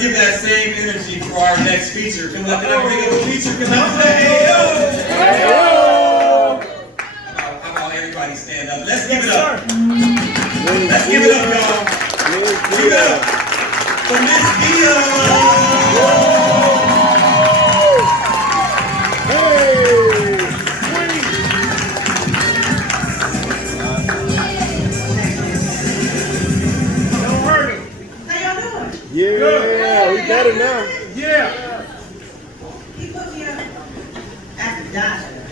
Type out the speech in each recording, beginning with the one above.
Give that same energy for our next feature. Can I bring up a feature? Can I say, hey, yo? How about everybody stand up? Let's give it up. Let's give it up, y'all. Give it up for Miss Dia. Yeah, we better now. Yeah. He put me up at the doctor.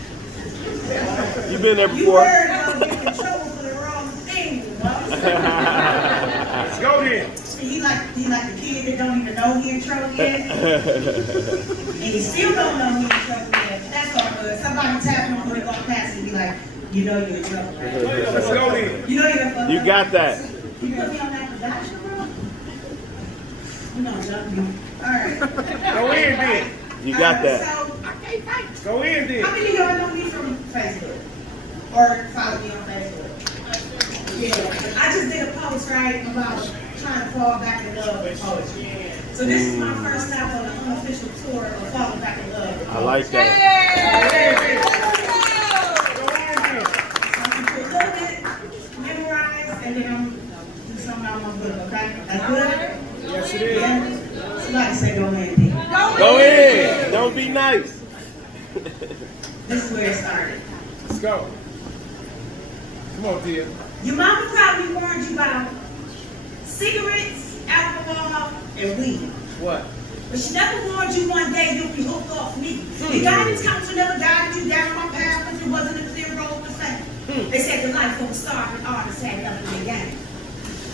You been there You before? heard about getting in trouble for the wrong thing. Let's go then. He like the kid that don't even know he in trouble yet. And he still don't know he in trouble yet. That's all good. Somebody tap him when he walk past and be like, you know you're in trouble, right? Let's go then. You know you're in You got that. You put me on that production, bro? You know, jump me. All right. Go in then. You got that. So, I can't fight. Go in then. How many of y'all know me from Facebook? Or follow me on Facebook? Yeah. I just did a post, right, about trying to fall back in love with poetry. So this is my first stop on an unofficial tour of falling back in love with poetry. I like that. So I'm going to put a little bit, memorize, and then I'm going to do something out of my book, okay? That's good? Yes, it is. Yeah? Somebody say go ahead, people. Go in. Don't be nice. This is where it started. Let's go. Come on, Tia. Your mama probably warned you about cigarettes, alcohol, and weed. What? But she never warned you one day you'll be hooked off me. The guidance counselor never guided you down my path if it wasn't a clear road to fame. They said the life of a starving artist had nothing to gain.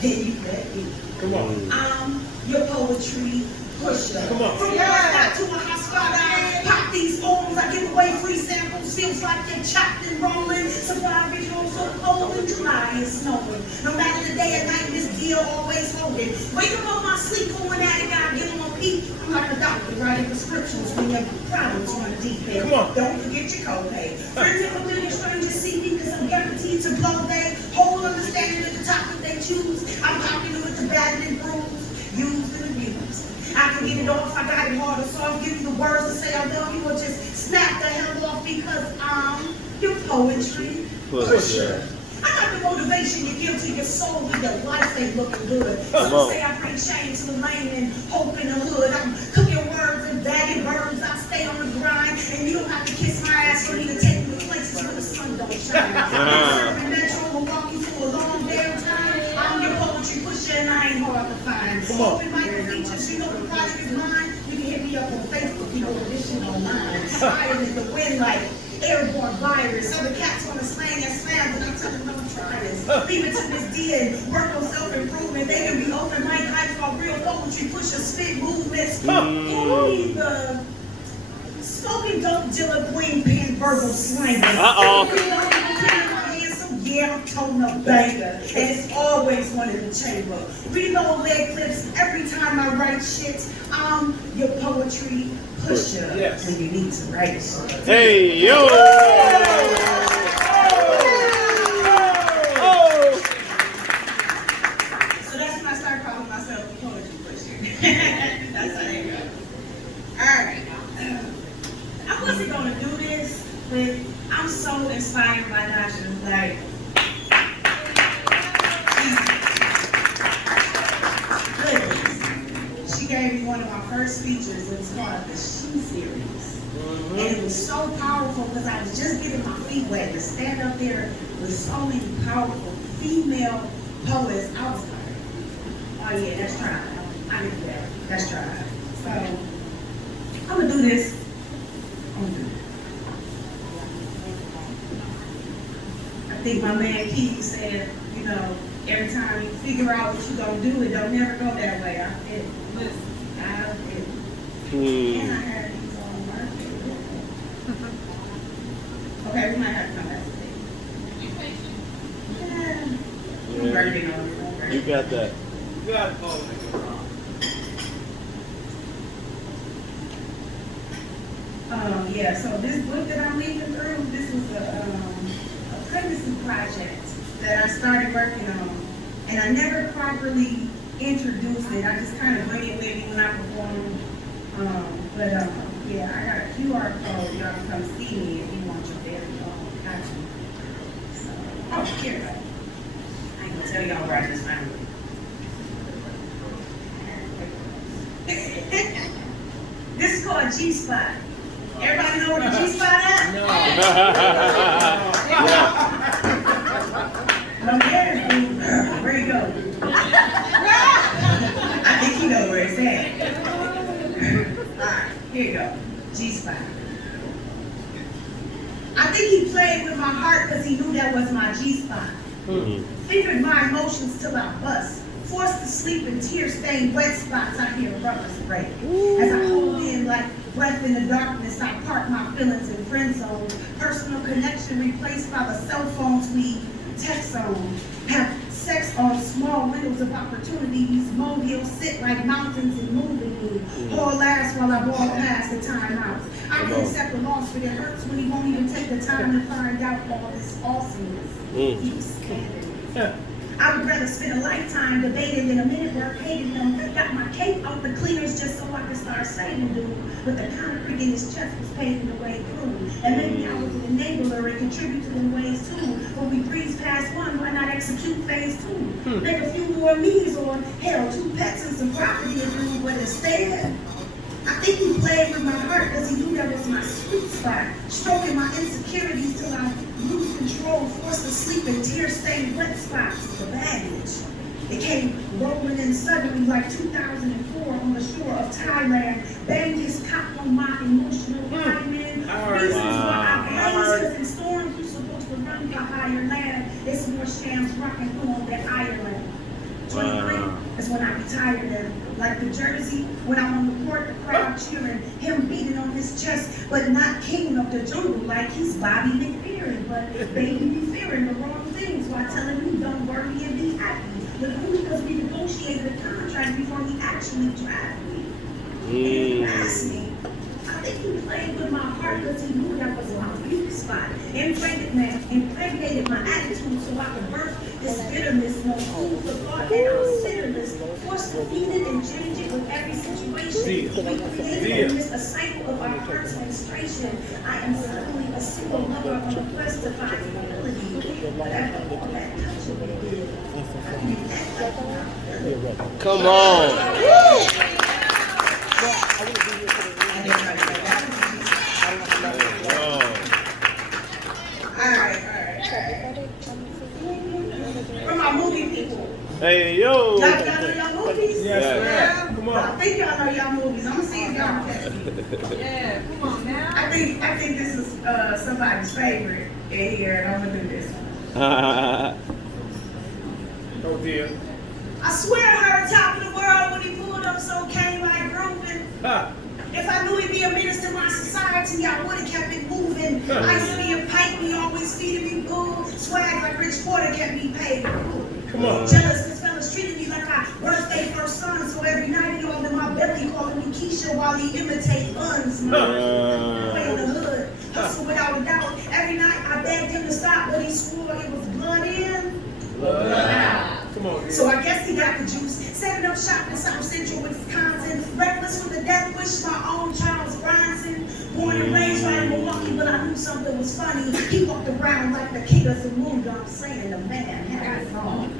Then you let me. Come on. Your poetry pusher. Come on. From where I got to a hot spot, I pop these bones. I give away free samples. Feels like they're chopped and rolling. Supply visuals so cold and dry and snowing. No matter the day or night, this deal always holding. Wake up on my sleep, going at it, gotta give them a peek. I'm like a doctor writing prescriptions when your problems run deep. And Come on. don't forget your copay. Friends and familiar strangers see me because I'm guaranteed to blow they whole understanding of the topic they choose. I'm popular with the battered and bruised, used and abused. I can get it off, I got it harder, so I'll give you the words to say I love you or just snap the hell off because I'm your poetry pusher. I got the motivation you give to your soul when your life ain't looking good. Some say I bring shame to the lane and hope in the hood. I'm cooking words and bagging birds. I stay on the grind and you don't have to kiss my ass for me to take me to places where the sun don't shine. I'm in Metro Milwaukee for a long damn time. I'm your poetry pusher and I ain't hard to find. Open mic features, you know the product is mine. You can hit me up on Facebook, you know edition online. Higher than the wind like airborne virus. Other cats want to slang and slam, but I'm telling them I'm trying this. Leave it to Miss D and work on self-improvement. They can be open mic hype for real poetry, push a spit movements. Only the smoking dope dealer, queen pen, verbal slanger. Yeah, I'm toting a banger, and it's always one in the chamber. Reload leg clips every time I write shit. I'm your poetry pusher. Yes. When you need to write shit. Hey, yo. So that's when I started calling myself a poetry pusher. That's how they go. Alright. I wasn't gonna do this, but I'm so inspired by Dasha. Like, she gave me one of my first features. It was called the She Series. And it was so powerful because I was just getting my feet wet to stand up there with so many powerful female poets. I was like, oh yeah, that's tried. I can do that. That's tried. So, I'm going to do this. I think my man Keith said, you know, every time you figure out what you're going to do, it don't never go that way. I did. Listen, I did. And I had these on market. Okay, we might have to come back to that. You patient? Yeah. I'm working on it. You got that. You got it, yeah, so this book that I'm reading through, this was a pregnancy project that I started working on, and I never properly introduce it. I just kind of bring it with me when I perform. Yeah, I got a QR code. Y'all can come see me if you want your very own copy. So, oh, here. I ain't gonna tell y'all where I just found it. This is called G-Spot. Everybody know where the G-Spot at? No. Where you go? I think you know where it's at. Alright, here you go. G-Spot. I think he played with my heart because he knew that was my G-Spot. Fingered my emotions till I bust. Forced to sleep in tear-stained wet spots, I hear rubber spray. As I hold in like breath in the darkness, I park my feelings in friend zone. Personal connection replaced by the cell phones we text on. Have sex on small windows of opportunity. These molehill sit like mountains and moving me. All last while I walk past the timeouts. I can accept the loss, but it hurts when he won't even take the time to find out all this awesomeness. Keep scanning. I would rather spend a lifetime debating than a minute worth hating him. Got my cape out the cleaners just so I could start saving dude. But the concrete in his chest was paving the way through. And maybe I was an enabler and contribute to them ways too. When we breeze past one, why not execute phase two? Make a few more me's or hell, 2 pets and some property to do, but instead, I think he played with my heart because he knew that was my sweet spot. Stroking my insecurities till I lose control, forced to sleep in tear-stained wet spots. The baggage. It came rolling in suddenly like 2004 on the shore of Thailand. Banged his cock on my emotional lineman. Reasons why I blaze because in storms you're supposed to run for higher land. It's more shams rocking through on that island. 23 is when I retired them. Like the Jersey, when I'm on the court, the crowd cheering, him beating on his chest, but not king of the jungle like he's Bobby McFerrin. But baby be fearing the wrong things while telling me don't worry and be happy. But only because we negotiated a contract before he actually drafted me. And he asked me. I think he played with my heart because he knew that was my weak spot. Impregnated my attitude so I could birth this bitterness. No food for thought and I was bitterless. Forced to feed it and change it with every situation. We created a cycle of our heart's menstruation. I am suddenly a single mother on a quest to find stability. But after all that touching me, Come on. All right. For my movie people. Hey, yo. Y'all know y'all movies? Yes, Come on. I think y'all know y'all movies. I'm gonna see if y'all catch me. Yeah, come on now. I think this is somebody's favorite in here, and I'm gonna do this one. Oh dear. I swear I heard top of the world when he pulled up, so came like grooving. If I knew he'd be a menace to my society, I would've kept it moving. Ice me and pipe me, always feeding me boo. Swag like Rich Porter kept me paid. Come on. Jealous cause fellas treated me like I birthday first son, so every night he all in my belly calling me Keisha while he imitate buns. Way in the hood, hustle without a doubt. Every night I begged him to stop, but he swore it was blood in. Come on. So I guess he got the juice. Setting up shop in South Central Wisconsin. Reckless with the death wish, my own Charles Bronson. Born and raised right in Milwaukee, but I knew something was funny. He walked around like the king of the moon, I'm saying the man had it on.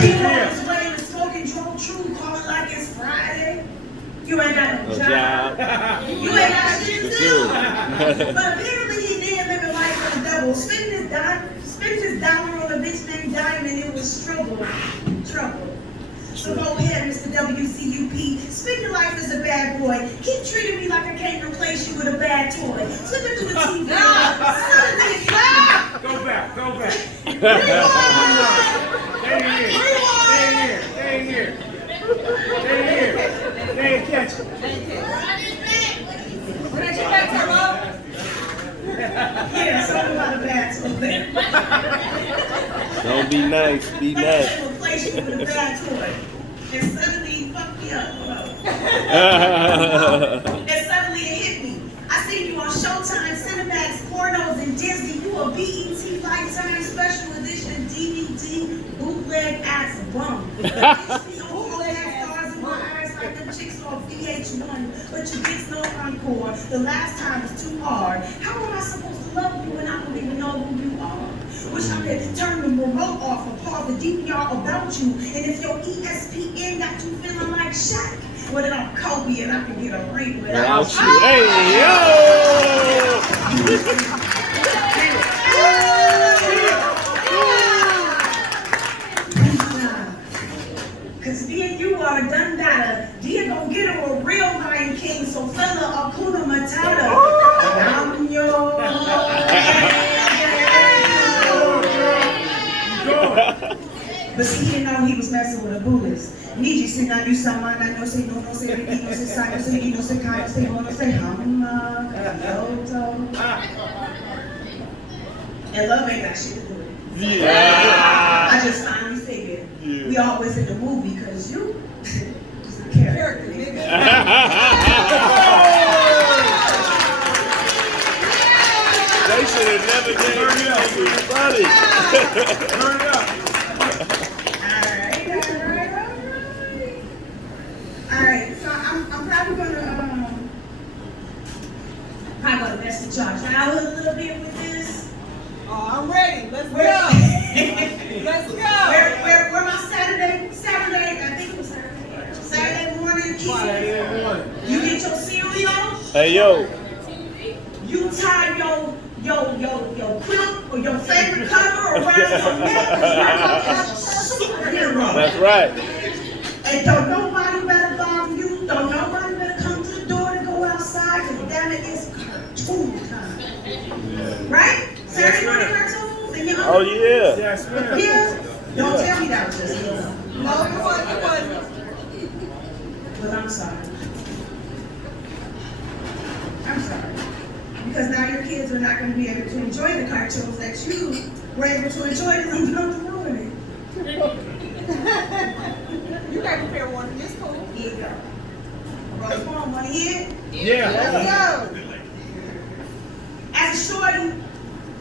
He on his way to smoking, drove true, call it like it's Friday. You ain't got no job. You ain't got shit to do. But apparently he did live a life of the devil. Spend his dollar on a bitch named Diamond, it was trouble. So go ahead, Mr. WCUP. Spend your life as a bad boy. Keep treating me like I can't replace you with a bad toy. Slip into the TV. Go back. They ain't here. They ain't catch it. When I get back to love, Yeah, something about a bad toy. Don't be nice, be I nice. can't replace you with a bad toy. And suddenly he fucked me up. And suddenly it hit me. I seen you on Showtime, Cinemax, pornos, and Disney. You a BET Lifetime Special Edition DVD bootleg ass bum. Stars in my eyes like them chicks off VH1, but you get no encore. The last time was too hard. How am I supposed to love you when I don't even know who you are? Wish I could turn the remote off or pause the DVR about you. And if your ESPN got you feeling like Shaq, well then I'm Kobe and I can get a ring without you. Hey, yo! Cause me and you are done data. Dia gon' get her a real Lion King, so fella Akuna Matata. I'm yours. But see, he didn't know he was messing with a Buddhist. Niji say na do sama na no say no say baby no say sa no say ni no say ka no say mo no say hamma yoto. And love ain't got shit to do with it. Yeah. I just finally figured we always in the movie because you just a character. Nigga. They should have never gave you funny. Turn it up. Alright, so I'm probably gonna mess with y'all childhood a little bit with this. Oh, I'm ready. Let's go. Let's go. Where my Saturday, I think it was Saturday morning, Saturday morning. you get your cereal, Hey, yo. you tie your quilt or your favorite cover around your neck, That's right. and don't nobody better bother you, don't nobody better come to the door to go outside, because damn it, it's cartoon time. Right? Saturday morning cartoons? And you're Oh, yeah. Yes, ma'am. Yeah? Don't tell me that was just you. No, it wasn't. Well, I'm sorry. I'm sorry. Because now your kids are not going to be able to enjoy the cartoons that you were able to enjoy because I'm going to ruin it. You got to prepare one. It's cool. Here you go. Roll phone, want to hear it? Yeah. Let's go. As a shorty,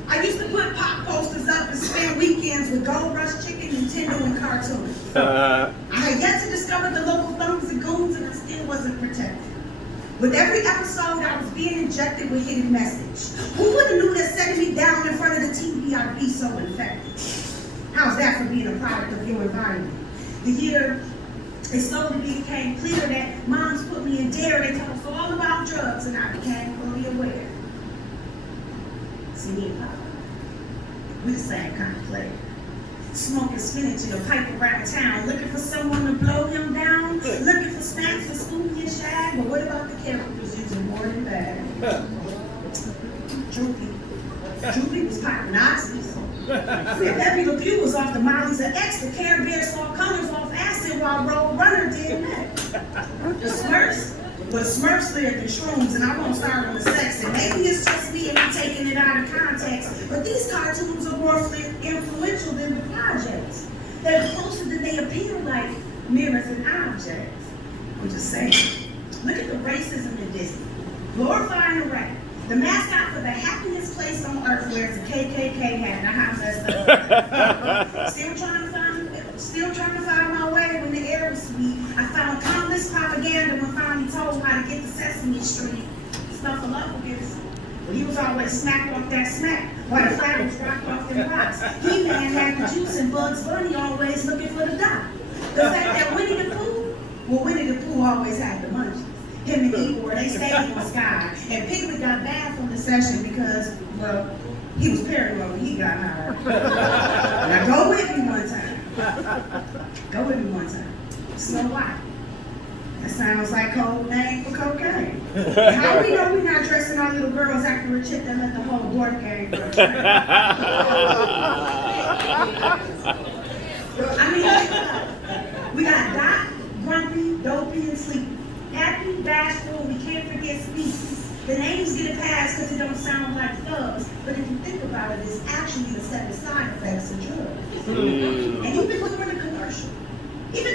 I used to put pop posters up and spend weekends with Gold Rush Chicken, Nintendo, and cartoons. I had yet to discover the local thumbs and goons, and I still wasn't protected. With every episode, I was being injected with hidden message. Who would have knew that setting me down in front of the TV, I'd be so infected? How's that for being a product of your environment? The year it slowly became clear that moms put me in dare. They told us all about drugs, and I became fully aware. See me and Papa, we the same kind of player. Smoking spinach in a pipe around town, looking for someone to blow him down, looking for snacks to scoop his shag. But what about the characters using more than bad? Droopy was popping Nazis. Pepe Le Pew was off the Molly's and X. The Care Bear saw colors off acid while Road Runner did that. The Smurfs lived in shrooms, and I won't start on the sex. And maybe it's just me and I'm taking it out of context, but these cartoons are more influential than the projects. They're closer than they appear, like mirrors and objects. I'm just saying. Look at the racism in Disney. Glorifying the rat. The mascot for the happiest place on earth wears a KKK hat. Now how messed up. Still trying to find my way when the air was sweet. I found countless propaganda when finally told how to get to Sesame Street. Snuffleupagus. Well, he was always smacked off that smack while the flowers dropped off them rocks. He-Man had the juice and Bugs Bunny always looking for the dot. The fact that Winnie the Pooh always had the munchies. Him and Igor, they stayed in the sky. And Piglet got bad from the session because, well, he was paranoid when he got high. Now go with me one time. Go with me one time. Snow White. That sounds like code name for cocaine. How we know we're not dressing our little girls after a chick that let the whole board game go? I mean, we got Dot, Grumpy, Dopey, and Sleepy. Happy, bashful, we can't forget Species. The names get a pass because it don't sound like thugs, but if you think about it, it's actually the set of side effects of drugs. And even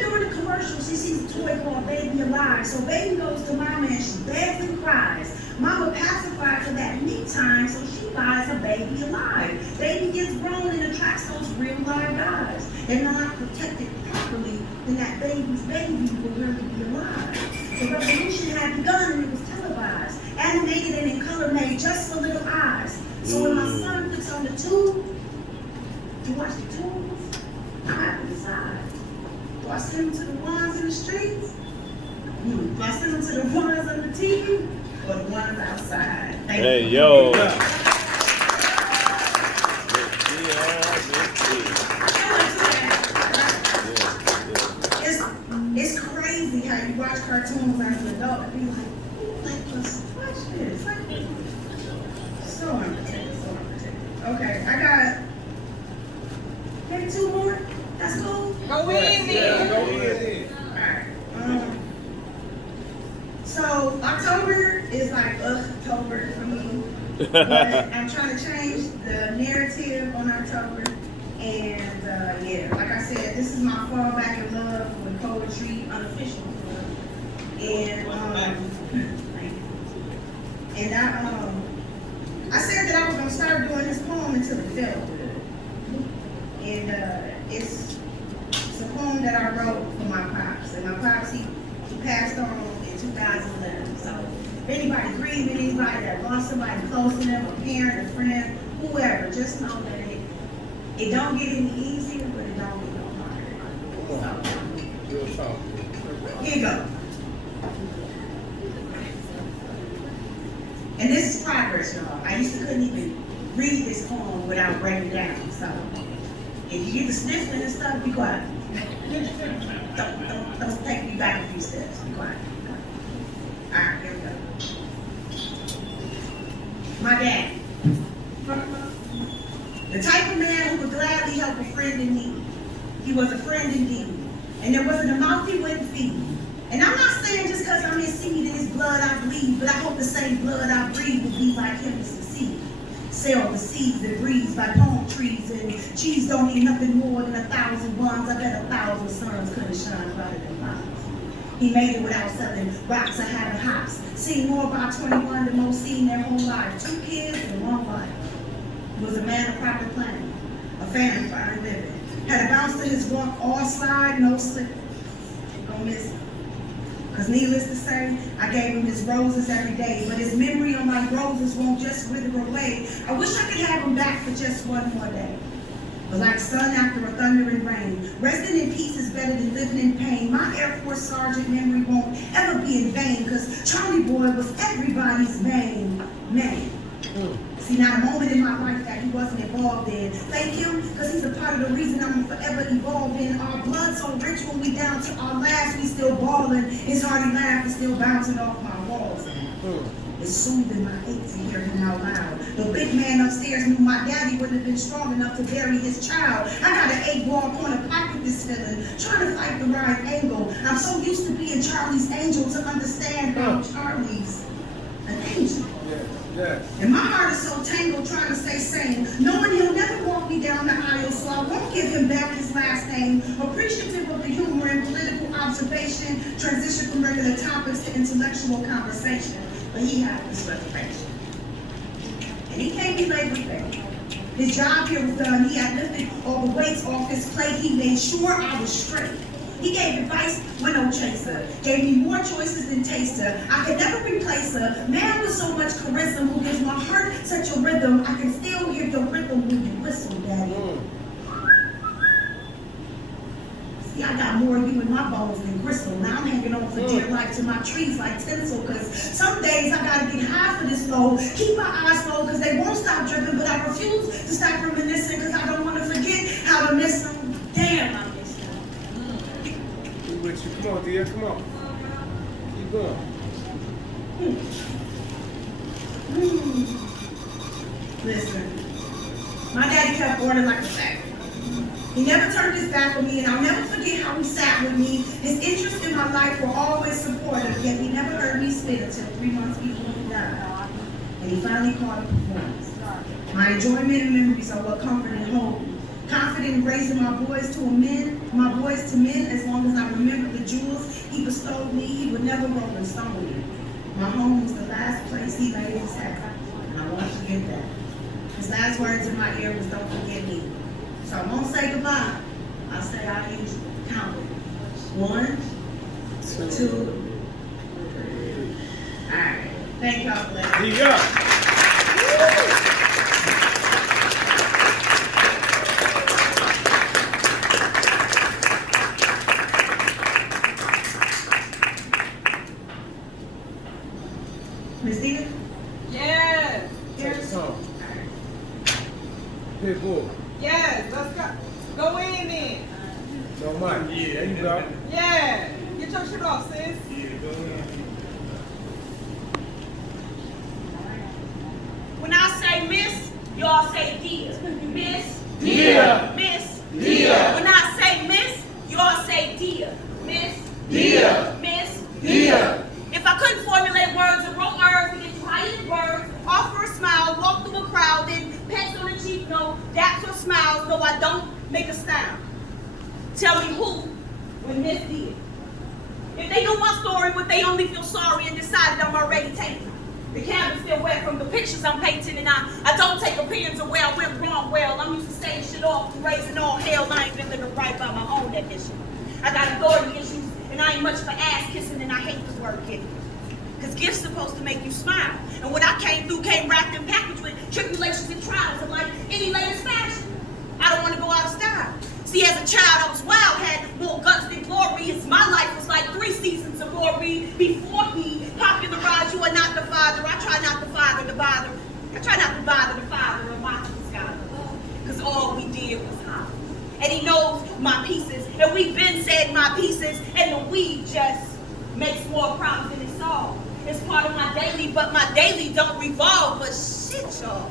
during the commercial, she sees a toy called Baby Alive. So baby goes to mama and she begs and cries. Mama pacifies for that me time, so she buys a Baby Alive. Baby gets grown and attracts those real live guys. They're not protected properly that baby's baby would really be alive. The revolution had begun and it was televised, animated and in color made just for little eyes. So when my son puts on the tube to watch the tubes, I have to decide. Do I send him to the ones in the streets? Do I send him to the ones on the TV or the ones outside? Hey, yo. It's crazy how you watch cartoons as an adult and be like, let's watch this. So unprotected, so unprotected. Okay, I got maybe 2 more. That's cool. Go easy. Yeah, go easy. Alright. So October is like October for me. But I'm trying to change the narrative on October. And yeah, like I said, this is my fall back in love with poetry, unofficial. And I said that I was gonna start doing this poem until it felt good. And it's a poem that I wrote for my pops. And my pops, he passed on in 2011. So if anybody grieving, anybody that lost somebody close to them, a parent, a friend, whoever, just know that it don't get any easier, but it don't get no harder. So, here you go. And this is progress, y'all. I used to couldn't even read this poem without writing it down. So if you get the sniffling and stuff, be quiet. Don't take me back a few steps. Be quiet. All right, here we go. My dad. The type of man who would gladly help a friend in need. He was a friend indeed. And there wasn't a mouth he wouldn't feed. And I'm not saying just because I'm his seed in his blood I bleed, but I hope the same blood I breathe will be like him to succeed. Sail the seas that breeze by palm trees, and cheese don't need nothing more than 1,000 buns. I bet 1,000 suns couldn't shine brighter than mine. He made it without selling rocks or having hops. Seen more by 21 than most seen their whole life. 2 kids and 1 wife. Was a man of proper planning, a fan of fine living. Had a bounce to his walk, all slide, no slipping. Don't miss him. Cause needless to say, I gave him his roses every day, but his memory on my roses won't just wither away. I wish I could have him back for just 1 more day. But like sun after a thundering rain, resting in peace is better than living in pain. My Air Force Sergeant memory won't ever be in vain, cause Charlie Boy was everybody's main man. See, not a moment in my life that he wasn't involved in. Thank him, because he's a part of the reason I'm forever evolving. Our blood so rich when we down to our last, we still balling. His hearty laugh is still bouncing off my walls. It's soothing my ache to hear him out loud. The big man upstairs knew my daddy wouldn't have been strong enough to bury his child. I got an 8-ball corner pipe with this feeling, trying to fight the right angle. I'm so used to being Charlie's angel to understand how Charlie's an angel. Yes. And my heart is so tangled trying to stay sane, knowing he'll never walk me down the aisle, so I won't give him back his last name. Appreciative of the humor and political observation, transition from regular topics to intellectual conversation. But he had this reputation. And he can't be laid with that. His job here was done. He had lifted all the weights off his plate. He made sure I was straight. He gave advice with no chaser. Gave me more choices than taster. I could never replace her. Man with so much charisma who gives my heart such a rhythm. I can still hear the rhythm when you whistle, Daddy. See, I got more of you in my bones than gristle. Now I'm hanging on for dear life to my trees like tinsel. Cause some days I gotta get high for this low. Keep my eyes low cause they won't stop dripping. But I refuse to stop reminiscing cause I don't want to forget how to miss them. Damn, I miss them. With you. Come on, dear. Come on. Keep going. Listen, my daddy kept order like a factory. He never turned his back on me, and I'll never forget how he sat with me. His interests in my life were always supportive, yet he never heard me spit until 3 months before he died. And he finally called a performance. My enjoyment and memories are what comfort and hope. Confident in raising my boys to men, as long as I remember the jewels he bestowed me, he would never roll and stone me. My home was the last place he laid his head, and I won't forget that. His last words in my ear was, "Don't forget me." So I won't say goodbye. I'll say I usually count it. 1, 2. All right. Thank y'all for that. Dia. Miss Dita? Yes. Take the song. Pitbull. Yes. Let's go. Go in then. No mind. Yeah, there you go. Yeah. Get your shit off, sis. Yeah, go in. When I say miss, y'all say Dia. Miss. Dia. Miss. Dia. When I say miss, y'all say Dia. Miss. Dia. Miss. Dia. If I couldn't formulate words and wrote words to get you higher than words, offer a smile, walk through a crowd, then pets on the cheek, no, daps or smiles, no, I don't make a sound. Tell me who when Miss did. If they knew my story, would they only feel sorry and decided I'm already taken? The canvas still wet from the pictures I'm painting, and I don't take opinions of where I went wrong. Well, I'm used to saying shit off and raising all hell. I ain't been living right by my own definition. I got authority issues, and I ain't much for ass kissing, and I hate the word gift. Because gift's supposed to make you smile. And what I came through came wrapped and packaged with tribulations and trials of like any latest fashion. I don't want to go out of style. See, as a child, I was wild, had more guts than glory. It's my life was like 3 seasons of glory before he popularized. You are not the father. I try not to bother the father. I try not to bother the father of my scholar. Because all we did was holler. And he knows my pieces. And we've been said my pieces. And the we just makes more problems than it solves. It's part of my daily, but my daily don't revolve. But shit, y'all.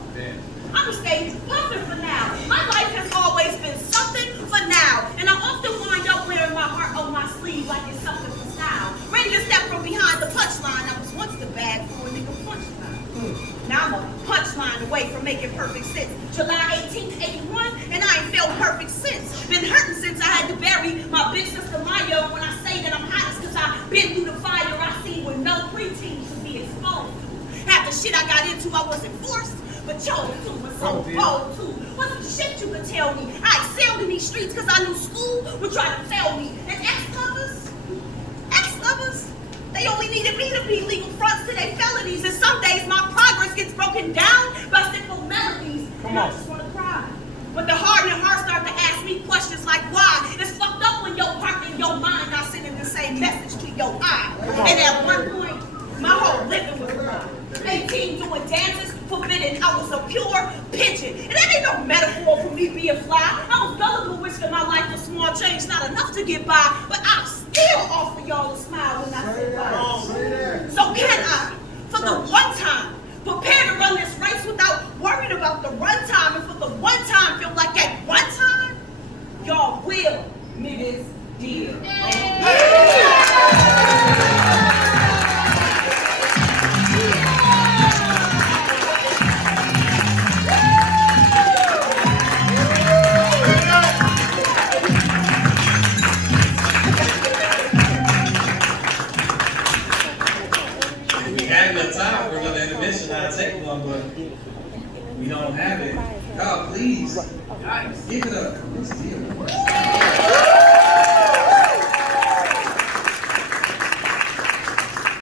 I'm gonna stay puffing for now. My life has always been something for now. And I often wind up wearing my heart on my sleeve like it's something for style. Ready to step from behind the punchline. I was once the bag for a nigga punchline. Now I'm a punchline away from making perfect sense. July 18th, 81, and I ain't felt perfect since. Been hurting since I had to bury my big sister Maya. When I say that I'm hot, it's because I've been through the fire I seen with no preteen to be exposed to. Half the shit I got into, I wasn't forced, but chose to, was so bold too. Wasn't the shit you could tell me. I excelled in these streets because I knew school would try to fail me. And ex-lovers, they only needed me to be legal fronts to their felonies. And some days my progress gets broken down by simple melodies. And I just want to cry. But the heart and heart start to ask me questions like why. It's fucked up when your heart and your mind are sending the same message to your eye. And at one point, my whole living was wrong. 18 doing dances, forbidden. I was a pure pigeon. And that ain't no metaphor for me being fly. I was gullible, wishing my life was small change, not enough to get by. But I'll still offer y'all a smile when I say bye. So can I, for the one time, prepare to run this race without worrying about the run time, and for the one time feel like at one time, y'all will miss deal. Time for another intermission. I'll take one, but we don't have it. God, please, give it up. Let's deal.